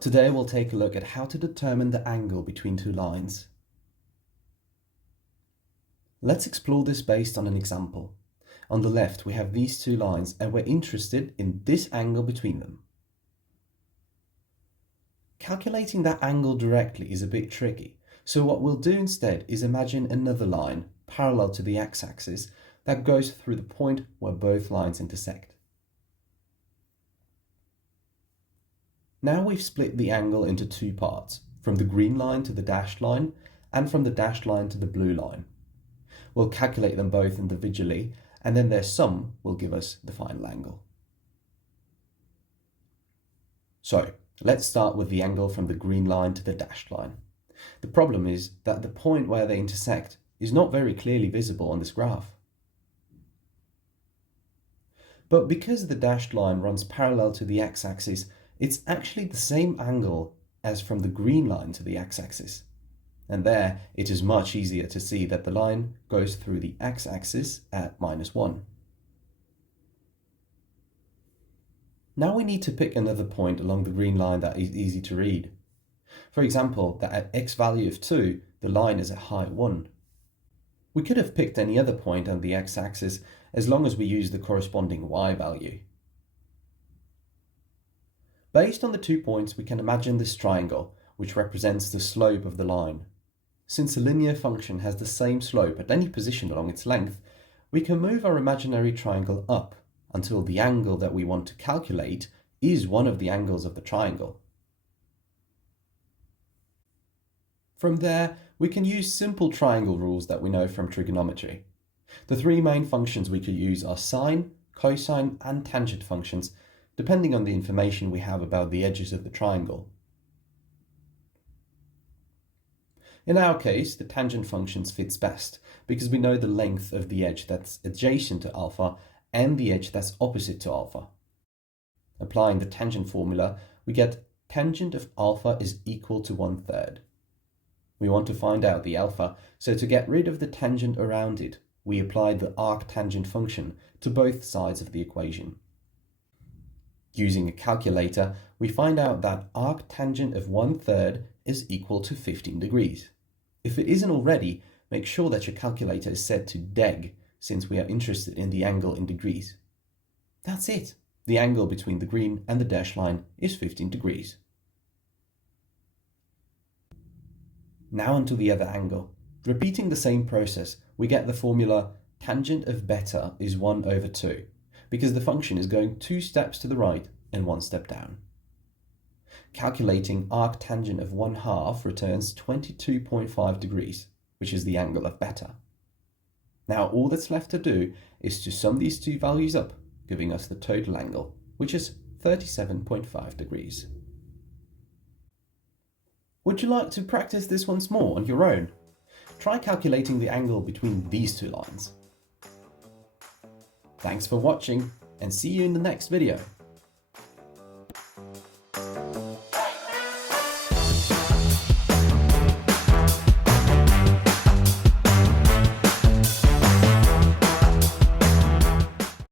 Today we'll take a look at how to determine the angle between two lines. Let's explore this based on an example. On the left we have these two lines and we're interested in this angle between them. Calculating that angle directly is a bit tricky, so what we'll do instead is imagine another line parallel to the x-axis that goes through the point where both lines intersect. Now we've split the angle into two parts, from the green line to the dashed line and from the dashed line to the blue line. We'll calculate them both individually and then their sum will give us the final angle. So let's start with the angle from the green line to the dashed line. The problem is that the point where they intersect is not very clearly visible on this graph. But because the dashed line runs parallel to the x-axis, it's actually the same angle as from the green line to the x-axis. And there, it is much easier to see that the line goes through the x-axis at -1. Now we need to pick another point along the green line that is easy to read. For example, that at x value of 2, the line is at height 1. We could have picked any other point on the x-axis as long as we use the corresponding y value. Based on the 2 points, we can imagine this triangle, which represents the slope of the line. Since a linear function has the same slope at any position along its length, we can move our imaginary triangle up until the angle that we want to calculate is one of the angles of the triangle. From there, we can use simple triangle rules that we know from trigonometry. The three main functions we could use are sine, cosine, and tangent functions, depending on the information we have about the edges of the triangle. In our case, the tangent functions fits best because we know the length of the edge that's adjacent to alpha and the edge that's opposite to alpha. Applying the tangent formula, we get tangent of alpha is equal to 1/3. We want to find out the alpha, so to get rid of the tangent around it, we apply the arctangent function to both sides of the equation. Using a calculator, we find out that arctangent of 1/3 is equal to 15 degrees. If it isn't already, make sure that your calculator is set to deg, since we are interested in the angle in degrees. That's it. The angle between the green and the dashed line is 15 degrees. Now onto the other angle. Repeating the same process, we get the formula tangent of beta is 1/2, because the function is going 2 steps to the right and 1 step down. Calculating arctangent of 1/2 returns 22.5 degrees, which is the angle of beta. Now all that's left to do is to sum these two values up, giving us the total angle, which is 37.5 degrees. Would you like to practice this once more on your own? Try calculating the angle between these two lines. Thanks for watching and see you in the next video.